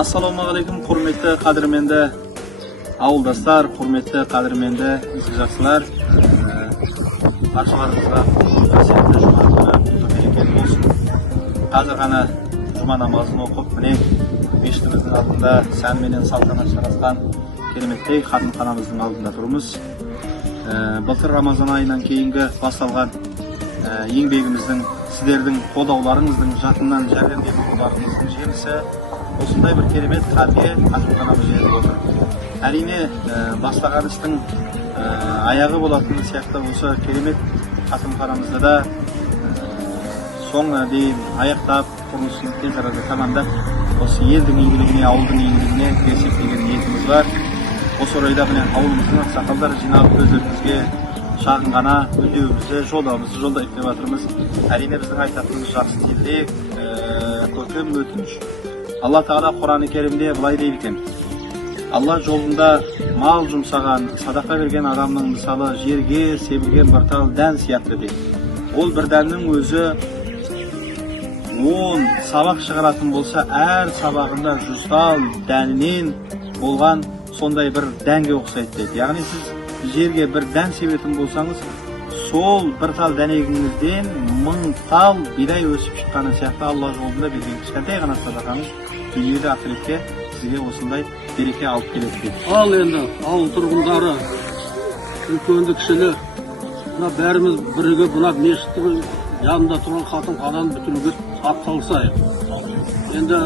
Assalomu alaykum, hurmatli qadrmenda avuldoshlar, hurmatli qadrmenda izlaguvchilar. Barchalaringizga qasiyatli juma kuni bereketli bo'lsin. Hozir qana juma namozini o'qib, mine meshtimizning oldida san menen saltanat sharafdan kelimetli xatmxonamizning oldida turibmiz. Былтыр Ramazon ayından keyingi boshlangан еңбегіміздің, сіздердің қолдауларыңыздың, жақыннан жәрдем берулеріңіздің жемісі осындай бір керемет халге қасымханамыз жетіп отыр. Әрине бастаған істің аяғы болатын сияқты осы керемет қасымханамызда да соңына дейін аяқтап, құрылысын тез арада тамамдап, осы елдің игілігіне, ауылдың игілігіне берсек деген ниетіміз бар. Осы орайда міне ауылымыздың ақсақалдары жиналып өздеріңізге шағын ғана үндеуімізді, жолдауымызды жолдап келіп жатырмыз. Әрине біздің айтатынымыз жақсы тілек, көркем өтініш. Алла Тағала Құран-ы Керімде былай дейді екен: Алла жолында мал жұмсаған, садақа берген адамның мысалы жерге себілген бір тал дән сияқты дейді. Ол бір дәннің өзі 10 сабақ шығаратын болса, әр сабағында 100 тал дәнінен болған сондай бір дәнге ұқсайды дейді. Яғни сіз жерге бір дән себетін болсаңыз, сол бір тал дәнегіңізден 1000 тал бидай өсіп шыққаны сияқты Алла жолында берген кішкентай ғана садақаңыз дүниеде ақыретте сізге осындай береке алып келеді дейді. Ал енді ауыл тұрғындары, үлкенді кішілі, бәріміз бірге мына мешіттің жанында тұрған хатымхананы бітіруге атсалысайық. Енді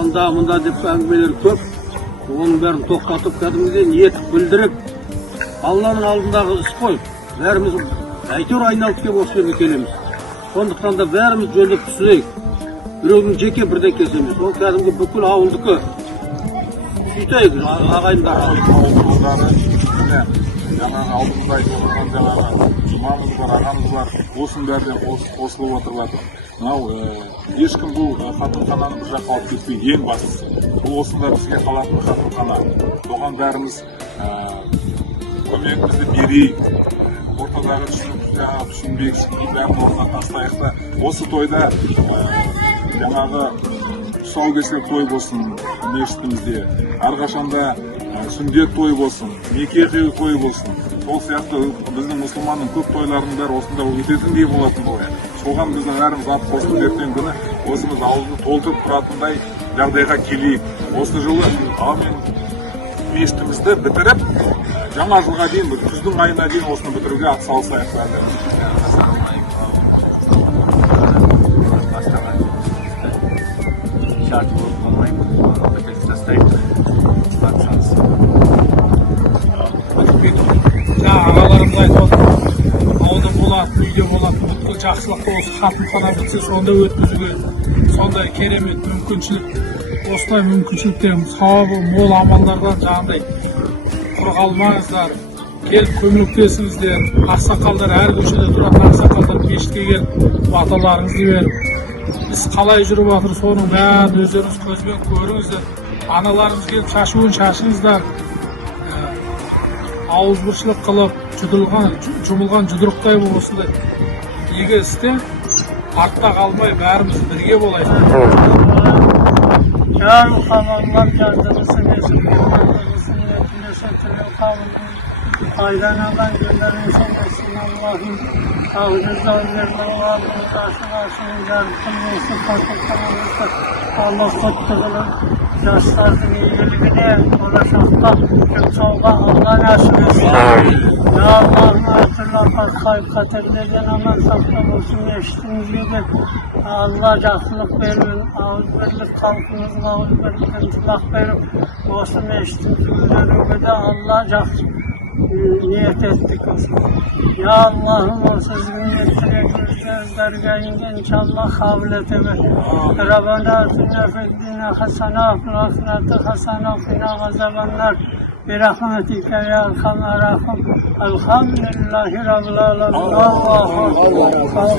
анда мында деп әңгімелер көп, оның бәрін тоқтатып кәдімгідей ниет білдіріп, Алланың алдындағы іс қой, бәріміз әйтеуір айналып келіп осы жерге келеміз. Сондықтан да бәріміз жолда түсінейік. Біреудің жеке бірдеңкесі емес, ол кәдімгі бүкіл ауылдікі. Сөйтейік, ағайындар. Жаңағы алдымызда айтып отырған жаңағы жұмамыз бар, ағамыз бар, осының бәріне қосылып отырылады. Мынау ешкім бұл хатымхананы бір жаққа алып кетпей, ең бастысы. Бұл осында бізге қалатын хатымхана. Соған бәріміз көмегімізді берейік. Ортадағы түсінбексіздік бәрін орнына тастайық та, осы тойда жаңағы тұсаукесер той болсын мешітімізде, әрқашанда сүндет той болсын, неке той болсын. Сол сияқты біздің мұсылманның көп тойларының бәрі осында өтетіндей болатын ғой. Соған біздің әріміз ат қосып ертең күні осымыз ауылды толтырып тұратындай жағдайға келейік. Осы жылы мен мешітімізді бітіріп, жаңа жылға дейін, күздің айына дейін осыны бітіруге атсалысайық. Şartı olup olmayı bekletastayım. Ағаларымыз айтып отыр, ауылда болады, үйде болады, бүткіл жақсылықты осы хатымхана бітсе сонда өткізуге, сондай керемет мүмкіншілік, осылай мүмкіншіліктен сауабы мол амалдардан жаңағыдай құр қалмаңыздар, келіп көмектесіңіздер. Ақсақалдар, әр көшеде тұратын ақсақалдар мешітке келіп баталарыңызды беріп, біз қалай жүріп жатыр, соның бәрін өздеріңіз көзбен көріңіздер. Аналарыңыз келіп шашуын шашыңыздар. Ауызбіршілік қылып, жұмылған жұдырықтай болып осындай игі істе артта қалмай бәріміз бірге болайық. Can havanlar yardımcısı mesuliyetlerimizi tileu kavlun faydalanan gönderilsin etsin Allah'ın ağzınızdan Allah'ın karşılaşın yardımcısı fakirlerimizde Allah kutluğunu yaşlardın iyiliğine ulaşakta tüm soğuğa Allah nasip etsin. Ya Allah'ın hatırlamak kaderlerden aman saklı olsun geçtiğiniz gibi Allah yaxşılıq verin, ağız birlik qalqımızın ağız birlikten tilaq verin. Olsun eşitliklerine Allah yaxşı niyet ettik olsun. Ya Allah'ım o sizin niyetleriniz gözlerine inşallah kabul edemek. Rabbana atina fid dunya hasana ve fil ahireti hasana ve qina azabannar. Birahmetike ya erhamer rahim. Elhamdülillahi rabbil alamin. Allahu akbar.